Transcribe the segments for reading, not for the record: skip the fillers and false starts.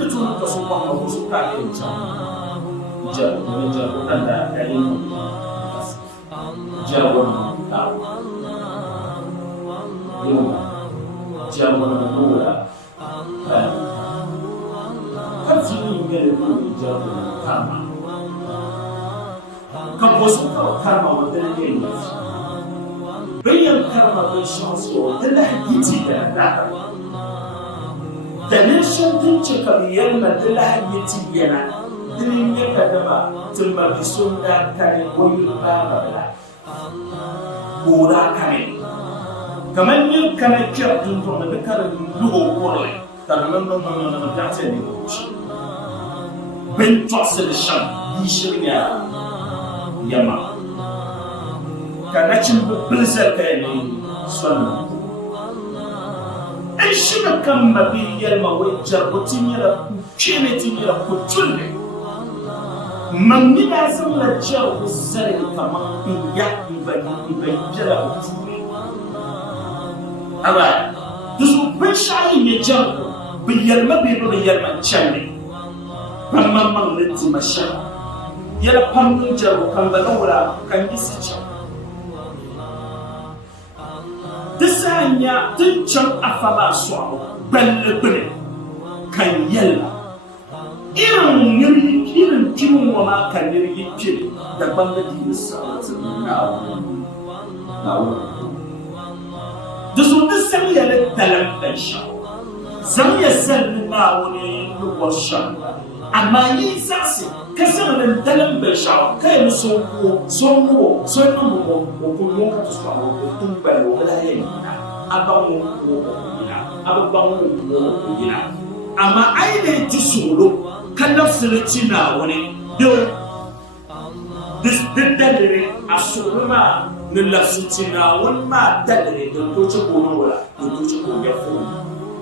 نتون تصبح وسكان الإنسان جاء وكان كريم جاء ونمتع يوم جاء ونمولا كثير من يقول جاء ونمتع كبوسك وكرم ودليل بين كرم بالشمس ودليل يتيجا دليل تنشك بيرمى دليل يتيجا دليل يكدما تلما بسنة كان ويلقى بلا بورا كان كمان يمكن كيف تنظر بكر له قرلي ترمم من دعتني بين تصل الشام يشريا يما كانتشن ببلزر كاني سنة أيشنا كم مبيا الموجر وتميرا كيني تميرا كتولي من لازم لجر والزرق كمان يبجر وتولي أبا تزو بشاي يجر بيرما بيرما تشامي بمما لتي مشا يلا بامن جر كم بنورا كان يسيجر تسانيا تنشم أفلا سواه بل كان يلا إيران كيلو وما كان يريكيل دبان بدي الساعة ناو دزو تسمية للتلم بنشا زمية سل ناوني لوشان أما يساسي كسر التلم بنشا كأن سومو وكلهم كتسمعوا وتنبلوا ولا ينينا أبغوا وينا أما أين تسولو كنفس التنا وني دو دلري أسولما نلسوتنا ونما دلري دوتشكو ولا دوتشكو يفون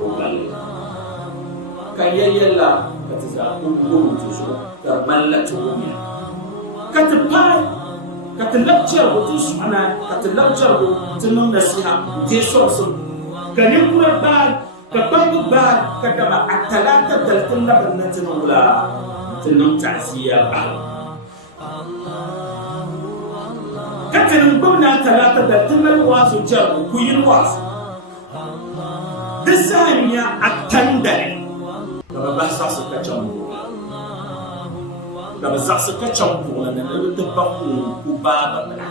وقال كايا يلا كتزا أمور تشو كملة وميا كتباي كتلبجر وتسمعنا كتلبجر وتنم نسيها تيسوس كنيمور بعد كبابو بعد كتبا الثلاثة دلتنا بنتنا ولا تنم تعزية بعد كتنم قمنا ثلاثة دلتنا الواسو جرب كوين واسو دسانيا التندري كبا بحساس كتشمبو كبا زعس كتشمبو لأننا نتبقوا كبابا بلا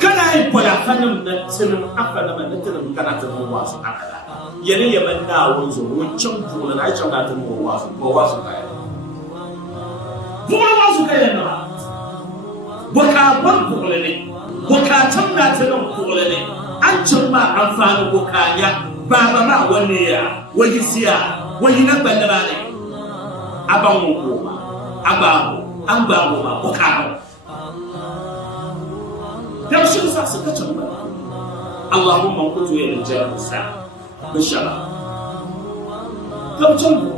كان يبغى خنم نتنم أفنى من نتنم كانت المواصل أكلا يلي يمنع ونزول ونشمبو لنا يشمع كانت المواصل كايا مواصل كايا نما بكا بقولني بكا تمنا تنم بقولني أنشما أنفان بكايا بابا ما ونيا ويسيا وينبى نبالي أبامو كوما أبامو ما بكاو يمشي ساسك كتشمبا اللهم انقذ يا رجال الساعة بالشرع كتشمبو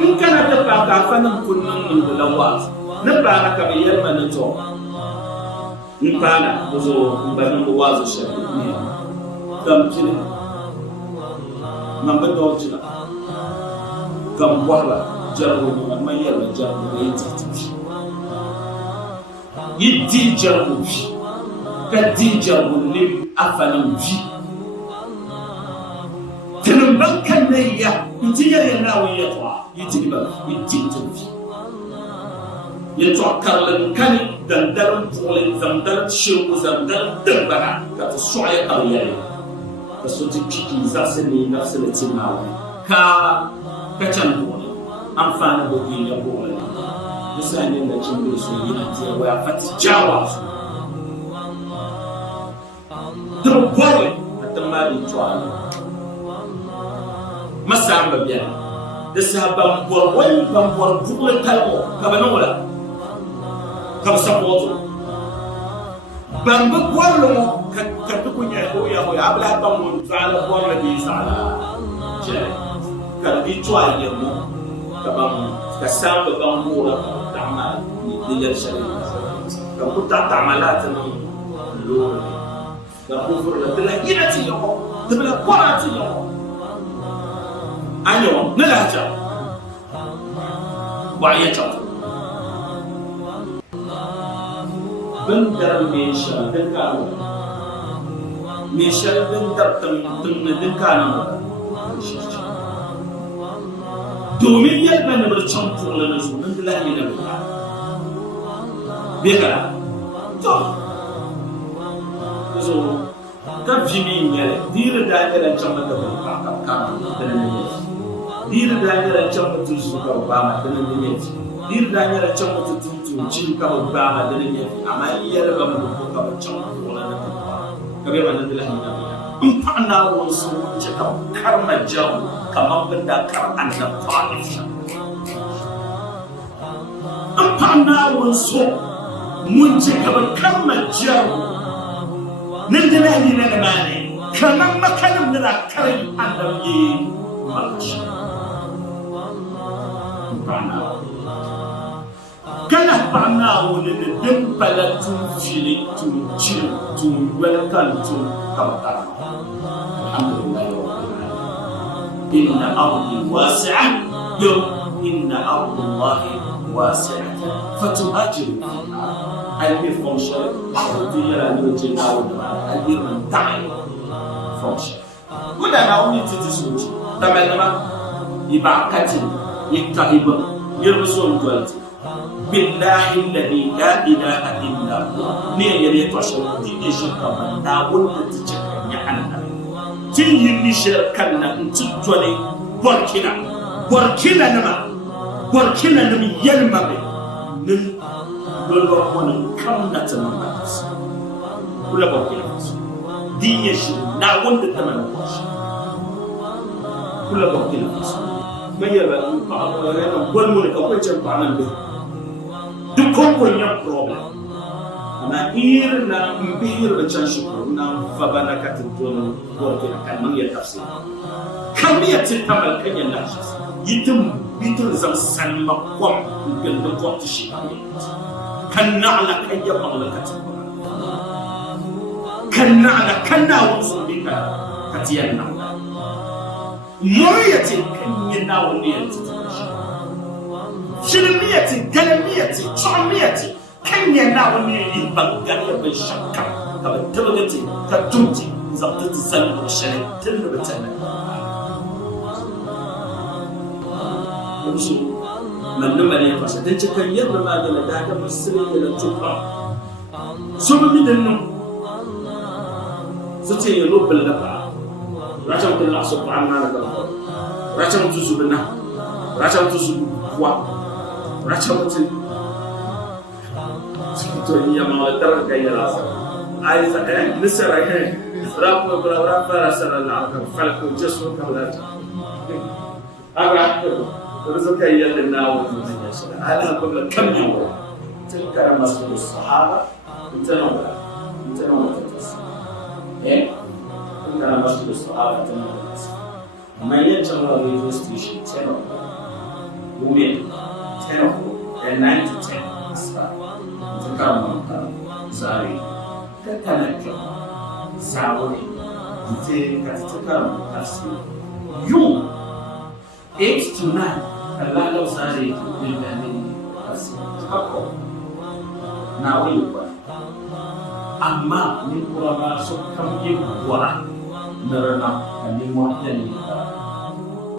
إن كان تبقى كافنا كنا من الواس نبقى كبير من الجو نبقى نزو نبقى نواز الشرعي كم كنا من بدوجنا كم وهلا جربوا ما يلا جربوا يدي جربوا كديجا ولم أفنم في تنبأ كنيا يتيجا يناوي يطلع يتنبأ يتيجا في يطلع كارلن كاني دندرن فولن زمدرن شيو زمدرن دبرا كتسوعي قريالي كسوتي بيكي زاسني نفس التناوي كتنبوني أنفانا بودي يبولي يساني نجمي سوينا تيوي أفتي جاواز تربوي التماري توالي ما سامع بيا دسها بامبور وين بامبور بقول كلامه كبنولا كبسبوتو بامبور لهم كتكون يا هو عبلا بامون فعلا بور بيسالا جاي كالبي توالي يمو كبام كسامع بامبورا تعمل ديال شريك كنت تعملات لون كفر تلاقينا تيجوا تبلا قراتي يوم anyo na laja wa ya ta ban dar me sha dan ka me sha dan dar tun dan ka nan domin yadda na bar can kula na su nan da lahi na ba beka to so ka jimi ngere dire da ngere can da ba ka da ne dire da ngere can mutu su ka ba ma da ne dire da ngere can mutu tutu cin ka ba ma da ne amma iyar ba mu ko ka can kula na ka be ma da lahi na ba in fa na wasu ce ka karma jawo kamar benda kar anda ta'if amfana wanso mun ce kamar kalmar jawo nan da nahi na mane kamar makanin da karai annabi malci kana fana wani da dimbalatun fili tun cin tun welkan tun kamar alhamdulillah إن أرضي واسعة إن أرض الله واسعة فتهاجر فيها البير فونشر أرضي يلا نوجد أول البير من تعي فونشر وده ناوي تتسوج تمام يبعكتي يكتهب يرسل قلت بالله الذي لا إله إلا هو نير يتوشر دي إيش كمان ناول تتجكن يعنى tin yin ni shirkan na tutjole burkina nama yelma be nin lolo wona kam na tan matas kula burkina din yeshi na wanda tamana kula burkina mayaba pa na gol mo ka ko chen pa nan be duk ko nya problem na ir na mbir da can shukuru na fabana katin tono ko kan man ya tafsir kam ya tamal kan ya nashi yitum zam san makwam bin da ko tishi kan na'la kan ya bangla katin kan na'la kan na wasu bika katiyan nan moyati kan ya na wani ya tishi shilmiyati galamiyati chamiyati kan yana wani yin bangare ya bai shakka ka bai taba gace ka tunti zabta ta san da shari tun da bata nan musu man da mare fa sai ta kan yarda ma da daga musulmi da tuka so bi da nan su ce yalo balla fa rachan Allah subhanahu wa ta'ala rachan tuzu bina rachan tuzu kwa rachan tuzu to iya mawatar kayara ai sa nisara rapo bra fara sara na aka falko jesu kawla aga to zo kai yadda nawo ala kullu kam yawo tilkara masu sahaba tilkara masu sahaba mai yace ma radio station channel women 10 and 9 to 10 asfa kama zari kakanake sabuni ite katika tafsiri yu 8 to 9 kalala zari ndani tafsiri hapo na wewe amma ni kwa so kam yi kwa narana ni mo yani